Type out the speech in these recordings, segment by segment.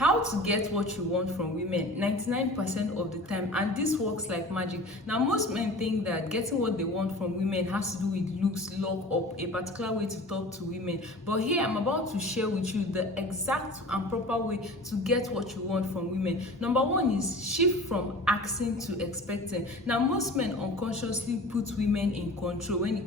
How to get what you want from women 99% of the time, and this works like magic. Now most men think that getting what they want from women has to do with looks, luck, or a particular way to talk to women, but here I'm about to share with you the exact and proper way to get what you want from women. Number one is shift from asking to expecting. Now most men unconsciously put women in control. When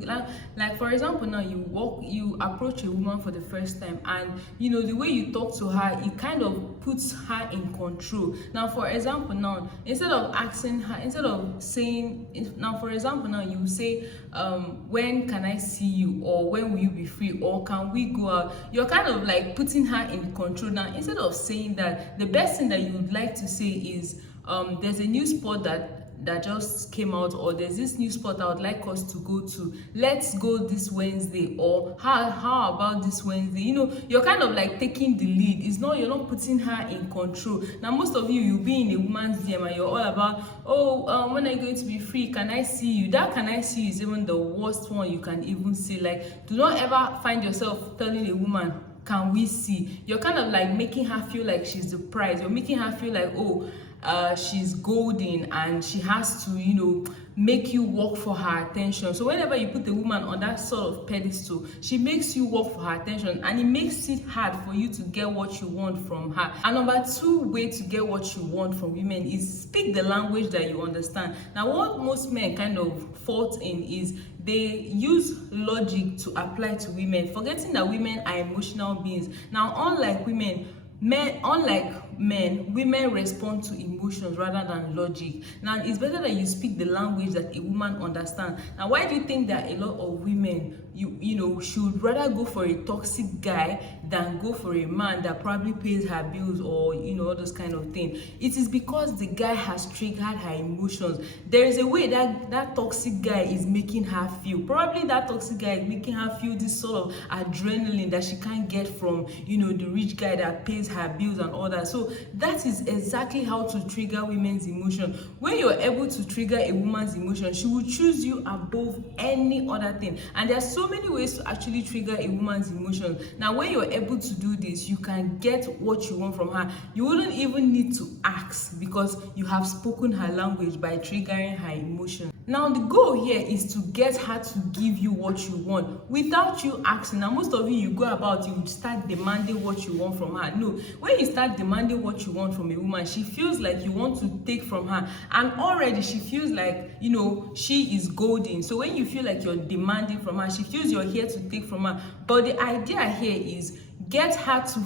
like for example, now you approach a woman for the first time, and the way you talk to her, it kind of puts her in control. Now for example, now instead of saying, now for example, now you say when can I see you, or when will you be free, or can we go out? You're kind of like putting her in control. Now instead of saying that, the best thing that you would like to say is there's a new sport that just came out, or there's this new spot I would like us to go to. Let's go this Wednesday, or how about this Wednesday? You're kind of like taking the lead. You're not putting her in control. Now most of you'll be in a woman's DM and you're all about, when are you going to be free? Can I see you? That "can I see you" is even the worst one you can even say. Like, do not ever find yourself telling a woman, "Can we see?" You're kind of like making her feel like she's the prize. You're making her feel like, she's golden and she has to make you work for her attention. So whenever you put a woman on that sort of pedestal, she makes you work for her attention, and it makes it hard for you to get what you want from her. And number two way to get what you want from women is speak the language that you understand. Now what most men kind of fault in is they use logic to apply to women, forgetting that women are emotional beings. Now unlike men, women respond to emotions rather than logic. Now it's better that you speak the language that a woman understands. Now why do you think that a lot of women should rather go for a toxic guy than go for a man that probably pays her bills, or all those kind of things? It is because the guy has triggered her emotions. There is a way that toxic guy is making her feel. Probably that toxic guy is making her feel this sort of adrenaline that she can't get from the rich guy that pays her bills and all that. So that is exactly how to trigger women's emotion. When you're able to trigger a woman's emotion, she will choose you above any other thing. And there are so many ways to actually trigger a woman's emotion. Now when you're able to do this, you can get what you want from her. You wouldn't even need to ask, because you have spoken her language by triggering her emotion. Now the goal here is to get her to give you what you want without you asking. Now most of you go about, you start demanding what you want from her. No, when you start demanding what you want from a woman, she feels like you want to take from her, and already she feels like she is golden. So when you feel like you're demanding from her, she feels you're here to take from her. But the idea here is get her to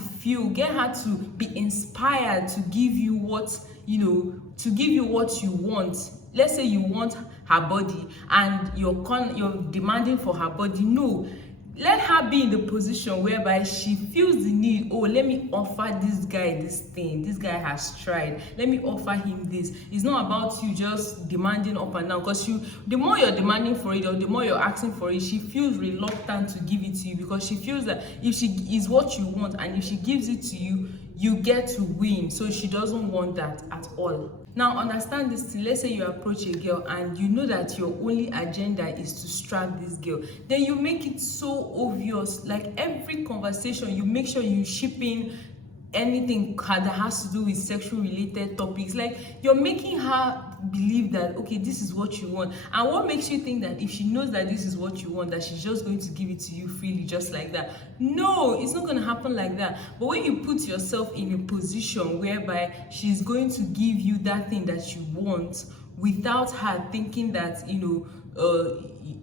be inspired to give you what you want. Let's say you want her body and you're demanding for her body. No, let her be in the position whereby she feels the need. Let me offer this guy this thing. This guy has tried. Let me offer him this. It's not about you just demanding up and down, because the more you're demanding for it, or the more you're asking for it, she feels reluctant to give it to you, because she feels that if she is what you want, and if she gives it to you, you get to win. So she doesn't want that at all. Now understand this thing. Let's say you approach a girl and you know that your only agenda is to strap this girl. Then you make it so obvious. Like every conversation, you make sure you ship in anything that has to do with sexual related topics. Like you're making her believe that, okay, this is what you want. And what makes you think that if she knows that this is what you want, that she's just going to give it to you freely just like that? No, it's not going to happen like that. But when you put yourself in a position whereby she's going to give you that thing that you want without her thinking that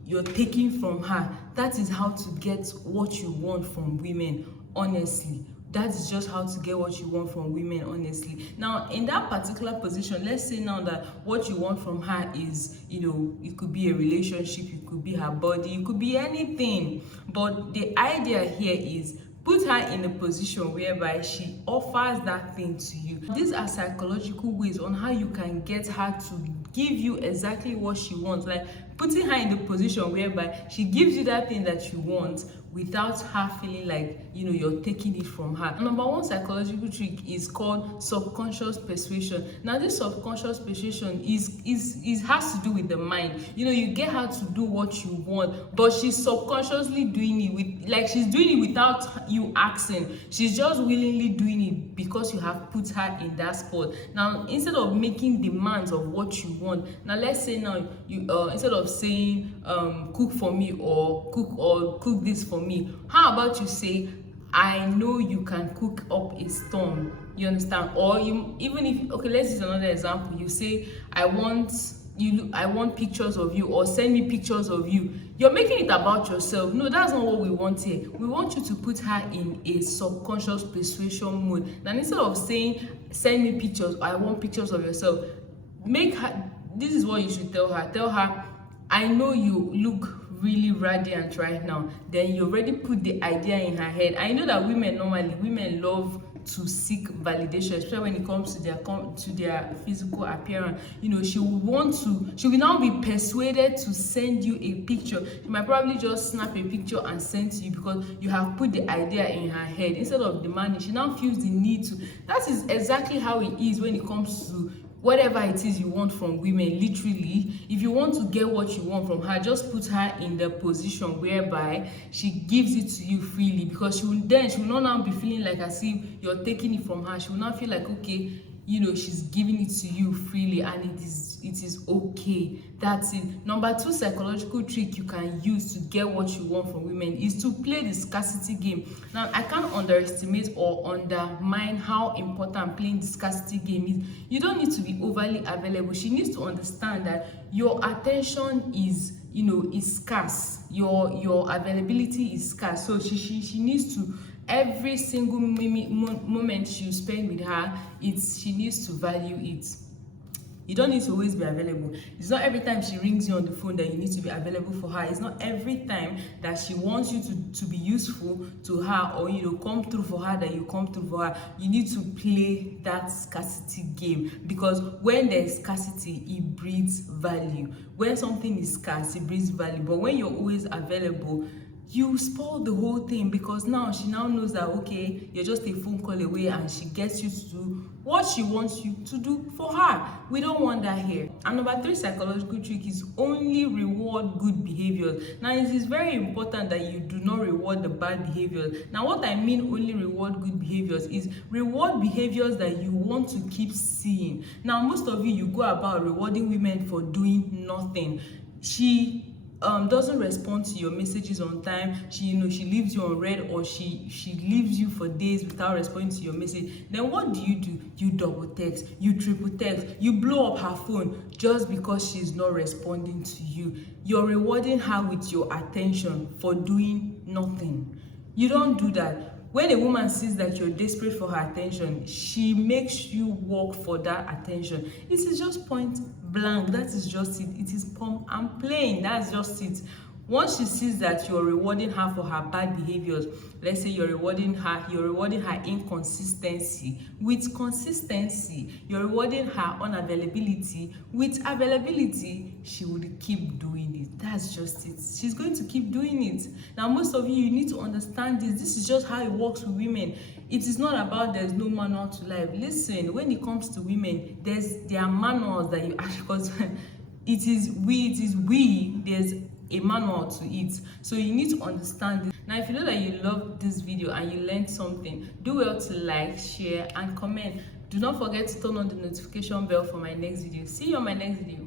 you're taking from her, that is how to get what you want from women, honestly. That is just how to get what you want from women, honestly. Now, in that particular position, let's say now that what you want from her is, it could be a relationship, it could be her body, it could be anything. But the idea here is put her in a position whereby she offers that thing to you. These are psychological ways on how you can get her to give you exactly what she wants. Like putting her in the position whereby she gives you that thing that you want without her feeling like, you know, you're taking it from her. Number one psychological trick is called subconscious persuasion. Now this subconscious persuasion is has to do with the mind. You know, you get her to do what you want, but she's subconsciously doing it with, like, she's doing it without you asking. She's just willingly doing it because you have put her in that spot. Now instead of making demands of what you want, now let's say now you instead of saying cook for me or cook this for me, how about you say, I know you can cook up a storm. You understand? Or you, even if, okay, let's use another example. You say, I want pictures of you, or send me pictures of you. You're making it about yourself. No, that's not what we want here. We want you to put her in a subconscious persuasion mode. And instead of saying, send me pictures, or I want pictures of yourself, make her, this is what you should tell her. Tell her, I know you look really radiant right now. Then you already put the idea in her head. I know that women love to seek validation, especially when it comes to their physical appearance. You know, she will now be persuaded to send you a picture. She might probably just snap a picture and send to you because you have put the idea in her head. Instead of demanding, she now feels the need to. That is exactly how it is when it comes to whatever it is you want from women. Literally, if you want to get what you want from her, just put her in the position whereby she gives it to you freely, because she will not now be feeling like as if you're taking it from her. She will not feel like, okay, you know, she's giving it to you freely, and it is okay. That's it. Number two psychological trick you can use to get what you want from women is to play the scarcity game. Now, I can't underestimate or undermine how important playing the scarcity game is. You don't need to be overly available. She needs to understand that your attention is, you know, is scarce. Your availability is scarce. So she needs to, every single moment you spend with her, she needs to value it. You don't need to always be available. It's not every time she rings you on the phone that you need to be available for her. It's not every time that she wants you to be useful to her, or, you know, come through for her, that you come through for her. You need to play that scarcity game, because when there's scarcity, it breeds value. When something is scarce, it breeds value. But when you're always available, you spoil the whole thing, because now she knows that, okay, you're just a phone call away, and she gets you to do what she wants you to do for her. We don't want that here. And number three psychological trick is only reward good behaviors. Now, it is very important that you do not reward the bad behaviors. Now, what I mean only reward good behaviors is reward behaviors that you want to keep seeing. Now, most of you go about rewarding women for doing nothing. She doesn't respond to your messages on time. She leaves you on red, or she leaves you for days without responding to your message. Then what do? You double text, you triple text, you blow up her phone just because she's not responding to you. You're rewarding her with your attention for doing nothing. You don't do that. When a woman sees that you're desperate for her attention, she makes you work for that attention. It is just point blank. That is just it. It is pump and playing. That's just it. Once she sees that you're rewarding her for her bad behaviors, let's say you're rewarding her inconsistency with consistency, you're rewarding her unavailability with availability, she would keep doing it. That's just it. She's going to keep doing it. Now, most of you need to understand this. This is just how it works with women. It is not about there's no manual to life. Listen, when it comes to women, there are manuals that you actually, because it is we, there's a manual to it. So you need to understand this. Now, if you know that you love this video and you learned something, do well to like, share, and comment. Do not forget to turn on the notification bell for my next video. See you on my next video.